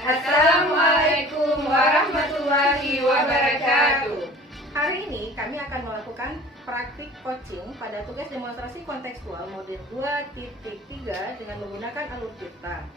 Assalamualaikum warahmatullahi wabarakatuh. Hari ini kami akan melakukan praktik coaching pada tugas demonstrasi kontekstual model 2.3 dengan menggunakan alur cipta.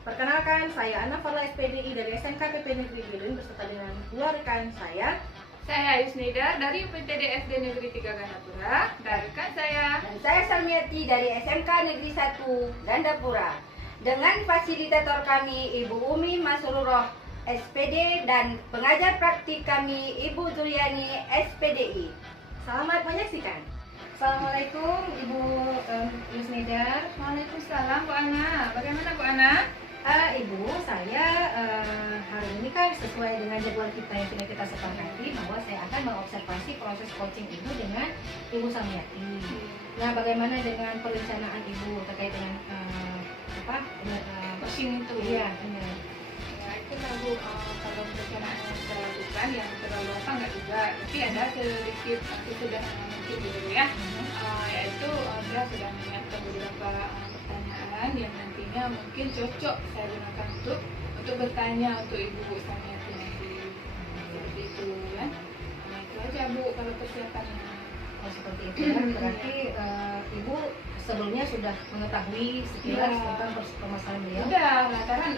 Perkenalkan, saya Ana Farla SPDI dari SMK PP Negeri Bilun beserta dengan dua rekan saya. Saya Yusnida dari UPTD SD Negeri 3 Gandapura dan rekan saya. Dan saya Salmiati dari SMK Negeri 1 Gandapura. Dengan fasilitator kami Ibu Umi Masruroh SPD dan pengajar praktik kami Ibu Zuliani SPDI. Selamat menyaksikan. Assalamualaikum Ibu Yusnida. Waalaikumsalam Bu Ana. Bagaimana Bu Ana? Ibu, saya hari ini kan sesuai dengan jadwal kita yang sudah kita sepakati bahwa saya akan mengobservasi proses coaching Ibu dengan Ibu Salmiati. Nah, bagaimana dengan perencanaan Ibu terkait dengan Coaching itu. Iya, benar. Ya, itu Bu, kalau perencanaan yang kita lakukan yang terlalu lama nggak juga, tapi ada sedikit nanti sudah mungkin gitu ya. Yaitu dia sudah menyiapkan beberapa pertanyaan yang nantinya mungkin cocok saya gunakan untuk bertanya untuk Ibu Salmiati nanti seperti itu kan. Nah itu aja Bu kalau persiapannya. Oh, seperti itu ya. Berarti Ibu sebelumnya sudah mengetahui sekilas tentang permasalahan beliau? Sudah, lantaran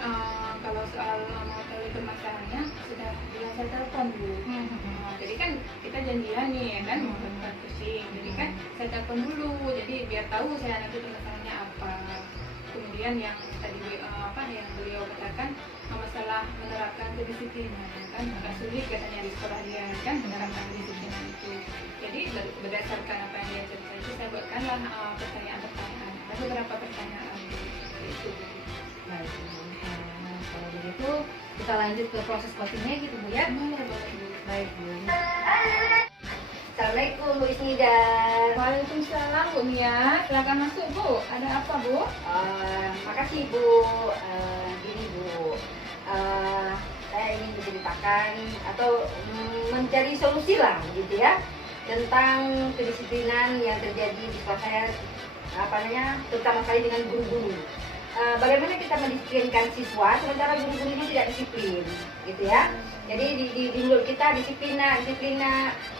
kalau soal materi permasalahannya sudah bilang saya telepon Bu. Jadi kan kita janjian nih ya kan mau melakukan coaching. Jadi kan saya telepon dulu, jadi biar tahu saya nanti permasalahannya apa. Kemudian yang tadi yang beliau katakan masalah menerapkan kedisiplinan kan agak sulit katanya di sekolah dia kan menerapkan kedisiplinan itu. Jadi berdasarkan apa yang dia cerita itu saya buatkanlah pertanyaan-pertanyaan. Ada beberapa pertanyaan itu. Baik, kalau begitu kita lanjut ke proses coachingnya gitu Bu ya? Boleh Bu. Baik Bu. Assalamualaikum Bu Isnida. Waalaikumsalam Bu Mia. Silakan masuk Bu. Ada apa Bu? Makasih Bu. Gini Bu, saya ingin menceritakan atau mencari solusi lah gitu ya tentang kedisiplinan yang terjadi di sekolah saya, terutama sekali dengan guru-guru. Bagaimana kita mendisiplinkan siswa sementara guru-guru ini tidak disiplin, gitu ya. Jadi di mulut kita disiplina,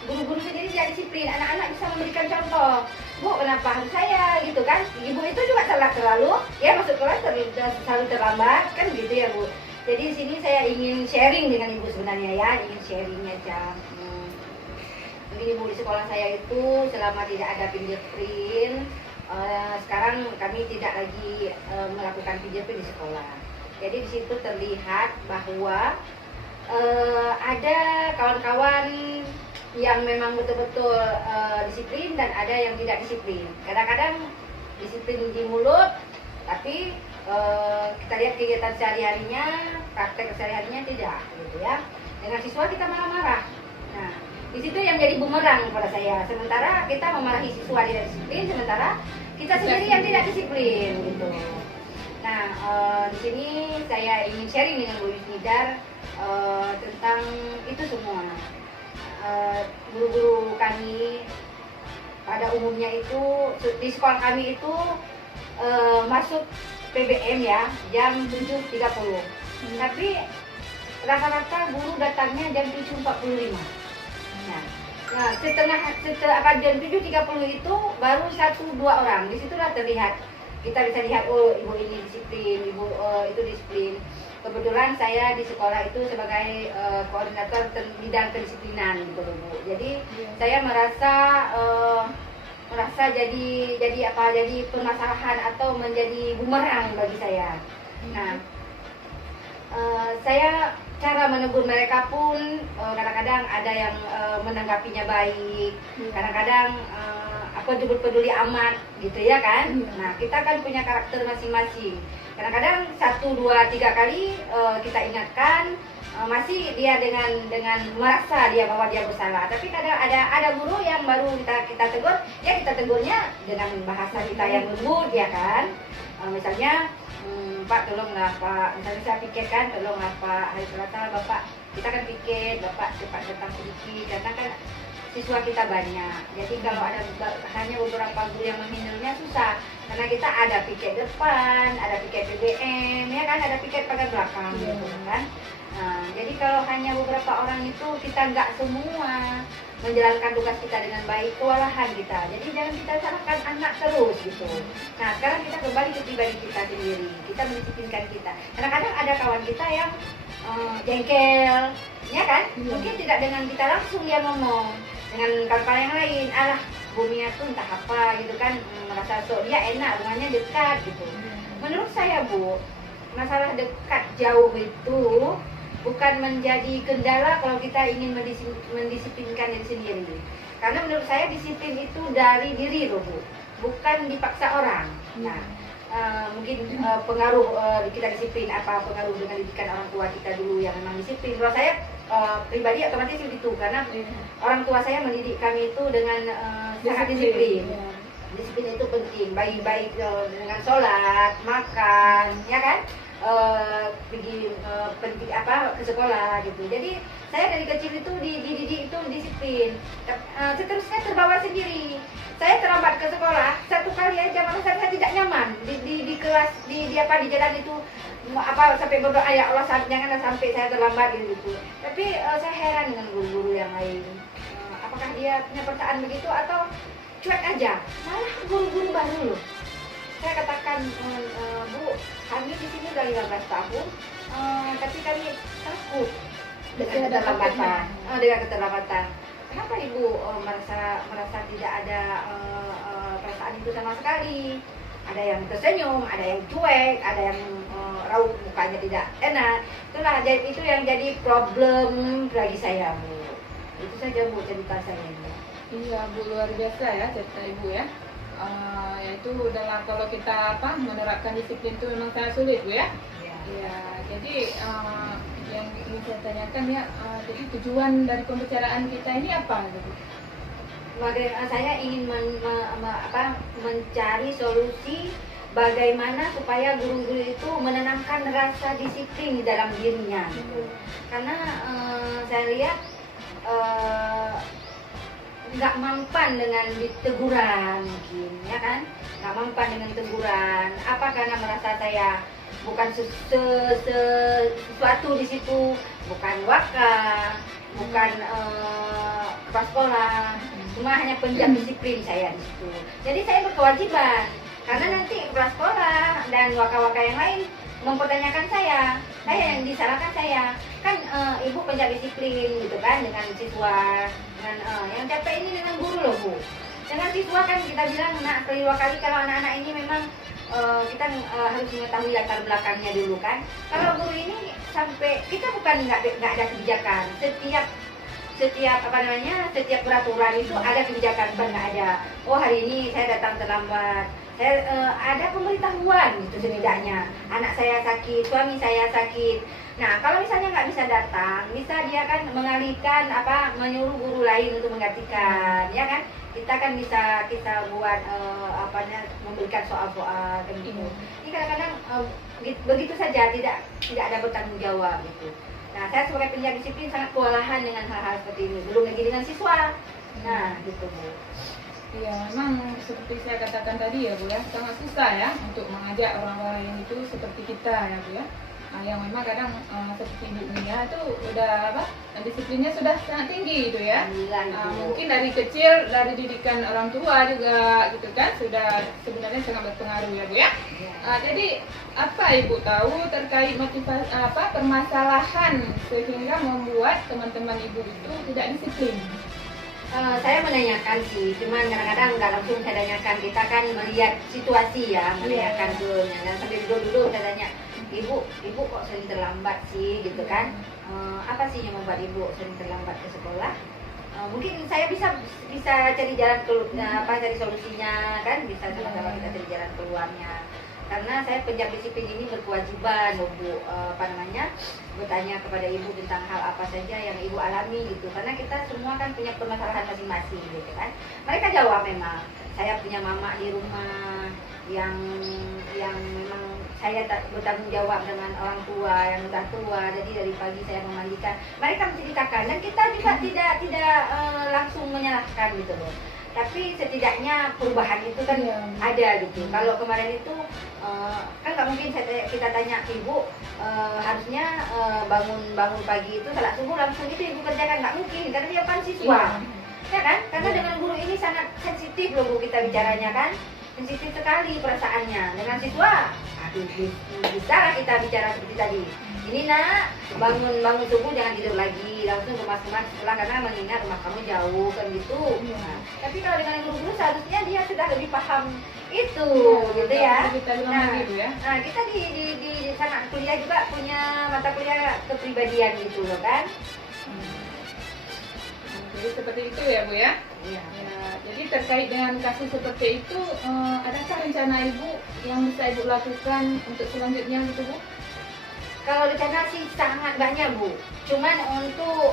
guru-guru sendiri tidak disiplin. Anak-anak bisa memberikan contoh. Bu, kenapa harus saya, gitu kan? Ibu itu juga salah terlalu, ya masuk kelas selalu terlambat, kan gitu ya Bu. Jadi di sini saya ingin sharing dengan Ibu sebenarnya ya, ingin sharing aja. Begini Bu, di sekolah saya itu selama tidak ada fingerprint, sekarang kami tidak lagi melakukan fingerprint di sekolah. Jadi di situ terlihat bahwa ada kawan-kawan yang memang betul-betul disiplin dan ada yang tidak disiplin. Kadang-kadang disiplin di mulut, tapi kita lihat kegiatan sehari-harinya, praktek sehari-harinya tidak, gitu ya. Dengan siswa kita marah-marah. Nah, di situ yang jadi bumerang pada saya. Sementara kita memarahi siswa tidak disiplin, sementara kita sendiri yang tidak disiplin, gitu. Nah, di sini saya ingin sharing dengan Bu Yusnida tentang itu semua. Guru-guru kami pada umumnya itu di sekolah kami itu masuk PBM ya jam 7.30. Tapi rata-rata guru datangnya jam 7.45. Nah, setelah jam 7.30 itu baru 1-2 orang. Disitulah terlihat, kita bisa lihat, oh ibu ini disiplin, ibu itu disiplin. Kebetulan saya di sekolah itu sebagai koordinator bidang kedisiplinan gitu Bu. Jadi saya merasa jadi permasalahan atau menjadi bumerang bagi saya. Nah, saya cara menegur mereka pun kadang-kadang ada yang menanggapinya baik, kadang-kadang aku peduli amat gitu ya kan. Nah, kita kan punya karakter masing-masing. Kadang-kadang 1, 2, 3 kali kita ingatkan, masih dia dengan merasa dia bahwa dia bersalah. Tapi kadang ada guru yang baru kita tegur, ya kita tegurnya dengan bahasa kita yang lembut ya kan. Misalnya Pak tolonglah Pak, misalnya saya pikirkan tolonglah Pak, hari Selasa Bapak, kita kan pikir Bapak cepat datang sedikit, karena kan siswa kita banyak. Jadi kalau ada hanya beberapa guru yang menghindarnya susah, karena kita ada piket depan, ada piket BBM, ya kan, ada piket pagar belakang, gitu kan. Nah, jadi kalau hanya beberapa orang itu kita nggak semua menjalankan tugas kita dengan baik, kewalahan kita. Jadi jangan kita salahkan anak terus gitu. Nah sekarang kita kembali ke pribadi kita sendiri, kita mendisiplinkan kita. Kadang-kadang ada kawan kita yang jengkel, ya kan? Mungkin tidak dengan kita langsung dia ngomong, dengan kawan-kawan yang lain, alah Bunia tuh entah apa gitu kan, merasa so dia enak, rumahnya dekat gitu. Menurut saya Bu, masalah dekat jauh itu bukan menjadi kendala kalau kita ingin mendisiplinkan diri sendiri. Karena menurut saya disiplin itu dari diri loh Bu, bukan dipaksa orang. Nah, mungkin pengaruh kita disiplin apa pengaruh dengan didikan orang tua kita dulu yang memang disiplin. Kalau saya pribadi otomatis begitu, karena orang tua saya mendidik kami itu dengan sangat disiplin. Disiplin itu penting, baik-baik dengan sholat, makan, ya kan? Pergi ke sekolah gitu. Jadi saya dari kecil itu dididik itu disiplin. Seterusnya terbawa sendiri. Saya terlambat ke sekolah satu kali aja, malah saya tidak nyaman di kelas di jalan itu sampai berdoa ya Allah janganlah sampai saya terlambat gitu. Tapi saya heran dengan guru-guru yang lain. Apakah dia punya perasaan begitu atau cuek aja? Malah guru-guru baru loh. Saya katakan, Bu, kami di sini udah 15 tahun, tapi kami takut dengan keterlambatan. Dengan keterlambatan. Kenapa Ibu merasa tidak ada perasaan itu sama sekali? Ada yang tersenyum, ada yang cuek, ada yang raut mukanya tidak enak. Itulah itu yang jadi problem bagi saya, Bu. Itu saja Bu cerita saya. Iya Bu, luar biasa ya cerita Ibu ya. Yaitu dalam kalau kita menerapkan disiplin itu memang sangat sulit Bu ya. Ya, jadi yang ingin saya tanyakan ya, jadi tujuan dari pembicaraan kita ini apa gitu? Saya ingin mencari solusi bagaimana supaya guru-guru itu menanamkan rasa disiplin di dalam dirinya gitu. Karena saya lihat nggak mempan dengan teguran mungkin, ya kan? Nggak mempan dengan teguran. Apa karena merasa saya bukan sesuatu di situ, bukan wakaf, bukan kepala sekolah, cuma hanya penjag disiplin saya di situ. Jadi saya berkewajiban, karena nanti kepala sekolah dan waka-waka yang lain mempertanyakan saya yang disalahkan saya. Kan ibu penjag disiplin gitu kan dengan siswa, dengan yang capek ini dengan guru loh Bu. Dengan siswa kan kita bilang keliru kali kalau anak-anak ini memang kita harus mengetahui latar belakangnya dulu kan. Kalau guru ini sampai kita bukan nggak ada kebijakan. Setiap setiap peraturan itu ada kebijakan, bukan nggak ada. Oh hari ini saya datang terlambat. Saya ada pemberitahuan gitu setidaknya. Anak saya sakit, suami saya sakit. Nah kalau misalnya nggak bisa datang, bisa dia kan mengalihkan menyuruh guru lain untuk menggantikan, ya kan? Kita kan bisa kita buat memberikan soal-soal kan gitu. Ini kadang-kadang begitu saja tidak ada bertanggung jawab gitu. Nah saya sebagai penjaga disiplin sangat kewalahan dengan hal-hal seperti ini. Belum lagi dengan siswa. Nah gitu Bu. Iya, memang seperti saya katakan tadi ya Bu ya, sangat susah ya untuk mengajak orang-orang yang itu seperti kita ya Bu ya. Yang memang kadang seperti Ibu Nia itu udah disiplinnya sudah sangat tinggi gitu ya. Mungkin dari kecil, dari didikan orang tua juga gitu kan, sudah sebenarnya sangat berpengaruh ya Bu ya. Jadi apa Ibu tahu terkait motivasi permasalahan sehingga membuat teman-teman Ibu itu tidak disiplin? Saya menanyakan sih, cuman kadang-kadang nggak langsung saya tanyakan. Kita kan melihat situasi ya, menanyakan dulu. Dan sambil duduk saya tanya, ibu kok sering terlambat sih gitu kan? Apa sih yang membuat ibu sering terlambat ke sekolah? Mungkin saya bisa cari jalan cari solusinya kan? Bisa sama-sama kita cari jalan keluarnya. Karena saya penjaga disiplin ini berkewajiban Bu, bertanya kepada ibu tentang hal apa saja yang ibu alami gitu. Karena kita semua kan punya permasalahan masing-masing gitu kan. Mereka jawab memang, saya punya mama di rumah yang memang saya tak bertanggung jawab dengan orang tua yang sudah tua, jadi dari pagi saya memandikan. Mereka menceritakan dan kita juga tidak langsung menyalahkan gitu loh. Tapi setidaknya perubahan itu kan ada gitu. Kalau kemarin itu kan nggak mungkin kita tanya ibu harusnya bangun pagi itu salat subuh langsung itu ibu kerjakan, nggak mungkin karena dia kan siswa, ya kan? Karena dengan guru ini sangat sensitif loh Bu kita bicaranya kan, sensitif sekali perasaannya. Dengan siswa, bisa lah kita bicara seperti tadi. Ini nak, bangun subuh jangan tidur lagi, langsung kemas-kemas setelah karena mengingat rumah kamu jauh kan gitu. Nah, tapi kalau dengan guru-guru seharusnya dia sudah lebih paham itu, gitu ya. Nah, kita di sana kuliah juga punya mata kuliah kepribadian gitu loh kan. Jadi seperti itu ya Bu ya. Iya. Ya, jadi terkait dengan kasus seperti itu, adakah rencana Ibu yang bisa Ibu lakukan untuk selanjutnya gitu Bu? Kalau rencana sih sangat banyak Bu. Cuman untuk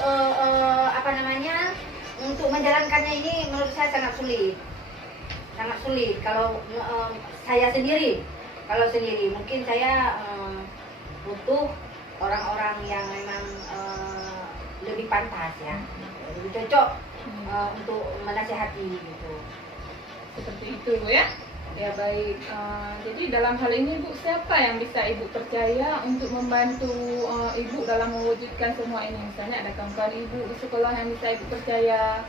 untuk menjalankannya ini menurut saya sangat sulit. Sangat sulit. Kalau saya sendiri, mungkin saya butuh orang-orang yang memang lebih pantas ya, lebih cocok untuk menasihati gitu. Seperti itu Bu ya. Ya baik, jadi dalam hal ini Bu, siapa yang bisa Ibu percaya untuk membantu Ibu dalam mewujudkan semua ini? Misalnya ada kawan-kawan Ibu di sekolah yang bisa Ibu percaya?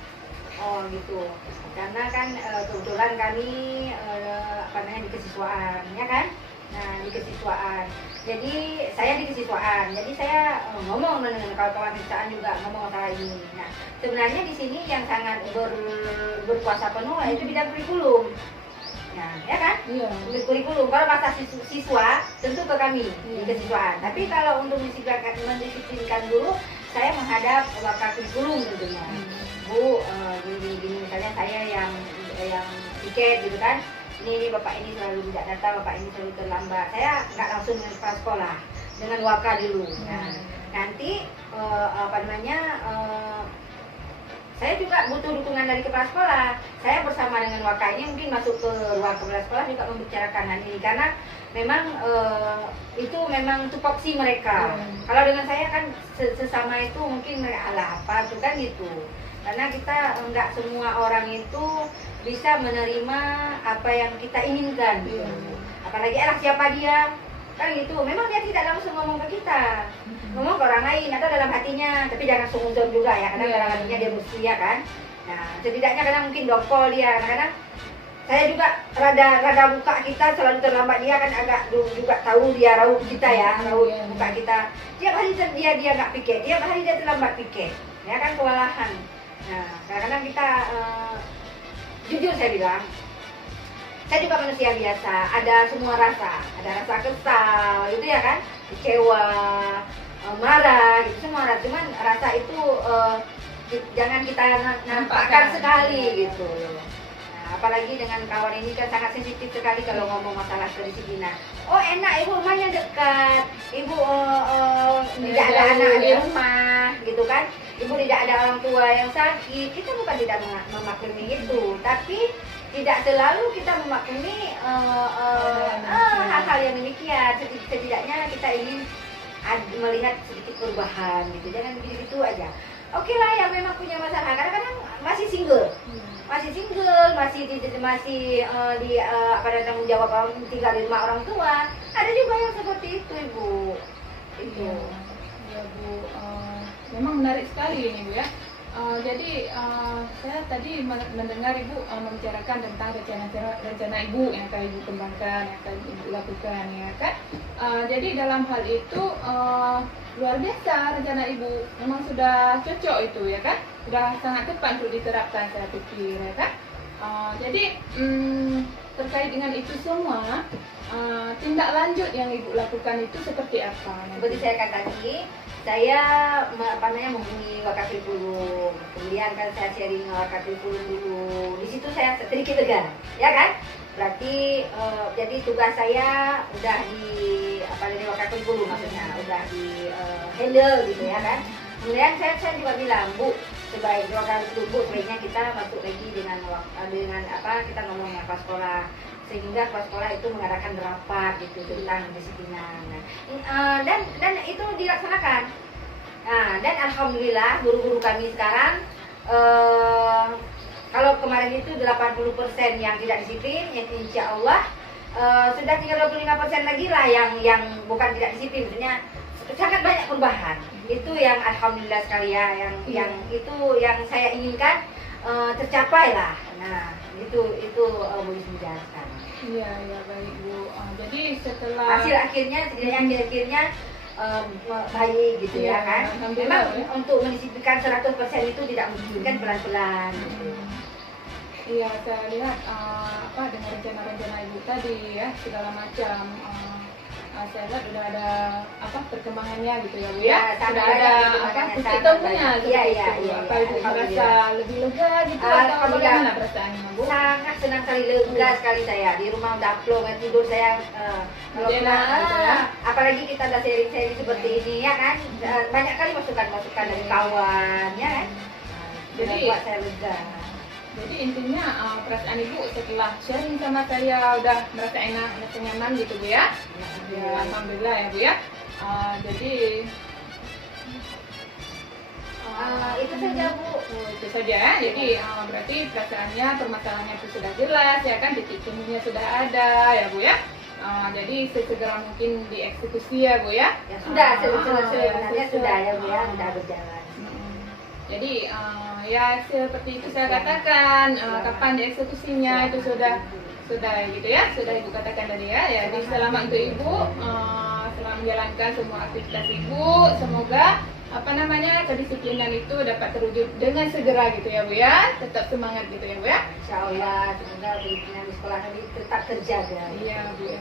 Oh gitu, karena kan kebetulan kami di kesiswaan, ya kan? Nah di kesiswaan, jadi saya di kesiswaan, jadi saya ngomong dengan kawan-kawan kesiswaan juga ngomong masalah ini. Nah sebenarnya di sini yang sangat berkuasa penuh itu bidang kurikulum. Nah, ya kan? Iya. Kurikulum. Kalau masa siswa, tentu ke kami di kesiswaan. Tapi kalau untuk mendisiplinkan guru, saya menghadap wakil kurikulum tentunya. Bu, gini misalnya saya yang piket gitu kan. Ini bapak ini selalu tidak datang, bapak ini selalu terlambat. Saya nggak langsung ke kepala sekolah dengan wakil dulu. Nah, nanti saya juga butuh dukungan dari kepala sekolah. Saya bersama dengan wakil ini mungkin masuk ke ruang kepala sekolah juga membicarakan hal ini karena memang itu memang tupoksi mereka. Kalau dengan saya kan sesama itu mungkin mereka apa itu kan gitu. Karena kita enggak semua orang itu bisa menerima apa yang kita inginkan. Gitu. Apalagi siapa dia kan gitu. Memang dia tidak langsung ngomong ke kita. Ngomong ke orang lain atau dalam hatinya, tapi jangan sungguh juga ya, karena dalam hatinya dia bersih kan. Nah, setidaknya kadang mungkin dongkol dia, kadang saya juga rada buka kita selalu terlambat, dia kan agak juga tahu dia rauh kita ya, rauh buka kita. Tiap hari dia nggak piket, tiap hari dia terlambat piket, ya kan kewalahan. Nah, kadang-kadang kita jujur saya bilang, saya juga manusia biasa, ada semua rasa, ada rasa kesal, gitu ya kan, kecewa, marah, gitu semua rasa. Cuman rasa itu jangan kita nampakkan sekali gitu. Nah, apalagi dengan kawan ini kan sangat sensitif sekali kalau ngomong masalah kedisiplinan. Oh enak, ibu rumahnya dekat, ibu tidak ada anak di rumah, gitu kan. Ibu tidak ada orang tua yang sakit. Kita bukan tidak memaklumi itu, tapi tidak selalu kita memaklumi hal-hal yang demikian. Setidaknya kita ingin melihat sedikit perubahan gitu, jangan begitu aja. Oke lah yang memang punya masalah, kadang-kadang masih single, masih tanggung jawab tinggal di rumah orang tua. Ada juga yang seperti itu Ibu. Itu. Ya Bu, memang menarik sekali ini Bu ya. Jadi saya tadi mendengar Ibu membicarakan tentang rencana Ibu yang akan Ibu kembangkan, yang akan Ibu lakukan ya kan. Jadi dalam hal itu luar biasa rencana Ibu, memang sudah cocok itu ya kan, sudah sangat tepat untuk diterapkan saya pikir ya kan. Jadi terkait dengan itu semua, tindak lanjut yang Ibu lakukan itu seperti apa? Seperti saya katakan tadi, saya menghubungi wakil kurikulum, kemudian kan saya sharing wakil kurikulum dulu. Di situ saya sedikit lega, ya kan? Berarti jadi tugas saya udah di wakil kurikulum maksudnya, udah di handle gitu ya kan? Kemudian saya juga bilang, Bu, sebaik dua kali tubuh sebaiknya kita masuk lagi dengan kita ngomong sama kepala sekolah, sehingga kepala sekolah itu mengadakan rapat gitu tentang kedisiplinan. Dan itu dilaksanakan. Nah, dan alhamdulillah guru-guru kami sekarang kalau kemarin itu 80% yang tidak disiplin, yang insya Allah sudah tinggal 25% lagi lah yang bukan tidak disiplin. Maksudnya sangat banyak perubahan. Itu yang alhamdulillah sekali ya, yang itu yang saya inginkan tercapai lah. Nah, itu boleh menjelaskan. Iya, ya baik Bu. Jadi setelah Hasil akhirnya baik gitu ya kan. Alhamdulillah, Memang ya. untuk mendisiplinkan 100% itu tidak mungkin, kan pelan-pelan gitu. Iya, saya lihat dengan rencana-rencana Ibu tadi ya, segala macam. Saya lihat udah ada perkembangannya gitu ya Bu ya. Ya, Sudah sangat ada banyak perkembangannya, titik sangat temunya banyak. seperti Iya, itu. iya, iya, Apa iya. Ibu merasa Alhamdulillah. lebih lega gitu atau Alhamdulillah. bagaimana perasaannya Bu? Sangat senang sekali, lega sekali saya. Di rumah udah plong, tidur saya kalau Enak, pulang, gitu ya. apalagi kita udah sharing-sharing seperti ini ya kan. Banyak kali masukan-masukan dari kawan ya kan. Jadi- buat saya lega. Jadi intinya perasaan Ibu setelah sharing sama saya udah merasa enak, merasa nyaman gitu Bu ya. Ya, alhamdulillah ya Bu ya. Jadi Itu saja Bu. itu saja ya. Jadi berarti perasaannya, permasalahannya itu sudah jelas ya kan, titik temunya sudah ada ya Bu ya. Jadi sesegera mungkin dieksekusi ya Bu ya. Ya sudah, sebenarnya sebenarnya sudah ya Bu ya, sudah berjalan. Jadi ya seperti itu saya katakan, kapan dieksekusinya itu sudah gitu ya, sudah Ibu katakan tadi ya. Jadi selamat untuk Ibu, selamat menjalankan semua aktivitas Ibu. Semoga kedisiplinan itu dapat terwujud dengan segera gitu ya Bu ya. Tetap semangat gitu ya Bu ya. Insya Allah, semoga perizinan di sekolah kami tetap terjaga. Iya Bu ya.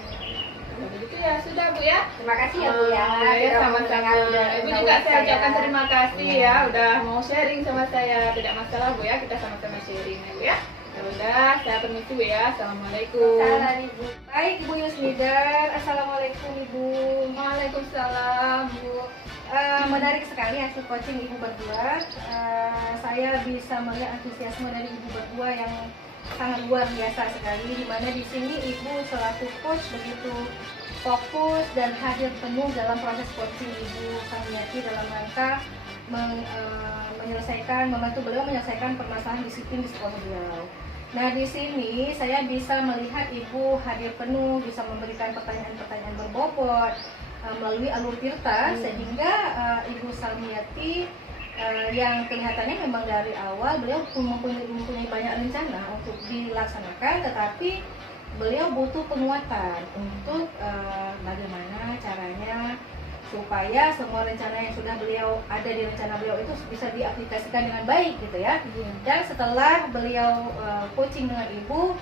Kalau begitu ya sudah Bu ya. Terima kasih ya Bu ya. Ya, Sudah sama-sama. mendengar Ibu tahu juga saya saya. ucapkan terima kasih Iya. ya udah mau sharing sama saya. Tidak masalah Bu ya, kita sama-sama sharing ya Bu ya. Ya udah, saya permisi Bu ya. Assalamualaikum. Salam Ibu. Baik Ibu Yusnidar, Assalamualaikum Ibu. Waalaikumsalam Bu. Menarik sekali hasil coaching Ibu berdua. Saya bisa melihat antusiasme dari Ibu berdua yang sangat luar biasa sekali. Di mana di sini Ibu selaku coach begitu fokus dan hadir penuh dalam proses coaching Ibu Samiati dalam rangka membantu beliau menyelesaikan permasalahan disiplin di sekolah beliau. Nah, di sini saya bisa melihat Ibu hadir penuh, bisa memberikan pertanyaan-pertanyaan berbobot melalui alur tirta, sehingga Ibu Salmiati yang kelihatannya memang dari awal beliau mempunyai banyak rencana untuk dilaksanakan, tetapi beliau butuh penguatan untuk bagaimana caranya supaya semua rencana yang sudah beliau ada di rencana beliau itu bisa diaplikasikan dengan baik gitu ya. Dan setelah beliau coaching dengan Ibu,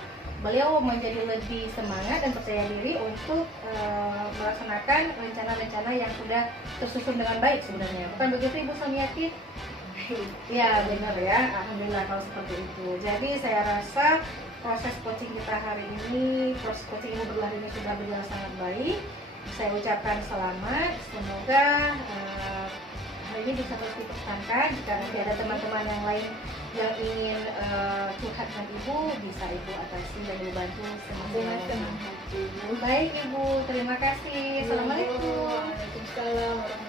beliau menjadi lebih semangat dan percaya diri untuk melaksanakan rencana-rencana yang sudah tersusun dengan baik sebenarnya. Bukan begitu Ibu Samiati? Ya benar ya, alhamdulillah kalau seperti itu. Jadi saya rasa proses coaching kita hari ini, proses coaching Ibu berlari ini sudah berjalan sangat baik. Saya ucapkan selamat, semoga hal ini bisa terus dipertahankan. Jika nanti ada teman-teman yang lain yang ingin curhat dengan Ibu, bisa Ibu atasi dan Ibu bantu Dengan semaksimal senang mungkin. hati. Baik Ibu, terima kasih. Assalamualaikum. Waalaikumsalam warahmatullahi